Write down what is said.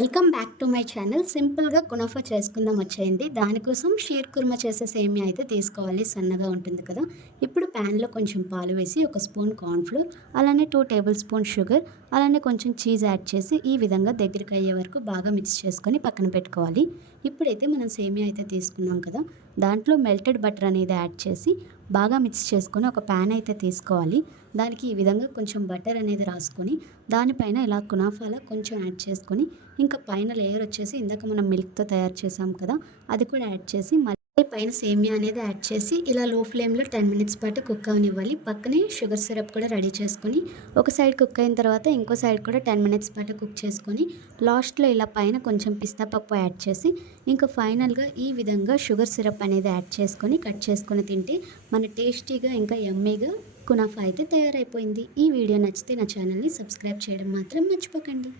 Welcome back to my channel. సింపుల్‌గా కునఫా చేసుకుందాం వచ్చేయండి. దానికోసం షీర్ కుర్మా చేసే సేమియా అయితే తీసుకోవాలి. సన్నగా ఉంటుంది కదా! ఇప్పుడు ప్యాన్‌లో కొంచెం పాలు వేసి, ఒక స్పూన్ కార్న్ ఫ్లోర్, అలానే 2 టేబుల్ స్పూన్ షుగర్, అలానే కొంచెం చీజ్ యాడ్ చేసి, ఈ విధంగా దగ్గరికయ్యే వరకు బాగా మిక్స్ చేసుకొని పక్కన పెట్టుకోవాలి. ఇప్పుడైతే మనం సేమియా అయితే తీసుకున్నాం కదా! దాంట్లో మెల్టెడ్ బటర్ అనేది యాడ్ చేసి, బాగా మిక్స్ చేసుకొని ఒక ప్యాన్ అయితే తీసుకోవాలి. దానికి ఈ విధంగా కొంచెం బటర్ అనేది రాసుకొని, దానిపైన ఇలా కునాఫాలా కొంచెం యాడ్ చేసుకొని, ఇంకా పైన లేయర్ వచ్చేసి ఇందాక మనం మిల్క్‌తో తయారు చేసాం కదా! అది కూడా యాడ్ చేసి మళ్ళీ పైన సేమియా అనేది యాడ్ చేసి ఇలా లో ఫ్లేమ్‌లో 10 మినిట్స్ పాటు కుక్ అవ్వనివ్వాలి. పక్కనే షుగర్ సిరప్ కూడా రెడీ చేసుకొని, ఒక సైడ్ కుక్ అయిన తర్వాత ఇంకో సైడ్ కూడా 10 మినిట్స్ పాటు కుక్ చేసుకొని, లాస్ట్‌లో ఇలా పైన కొంచెం పిస్తా పప్పు యాడ్ చేసి, ఇంకా ఫైనల్‌గా ఈ విధంగా షుగర్ సిరప్ అనేది యాడ్ చేసుకొని, కట్ చేసుకొని తింటే మన టేస్టీగా ఇంకా యమ్మీగా కునాఫా అయితే తయారైపోయింది. ఈ వీడియో నచ్చితే నా ఛానల్‌ని సబ్స్క్రైబ్ చేయడం మాత్రం మర్చిపోకండి.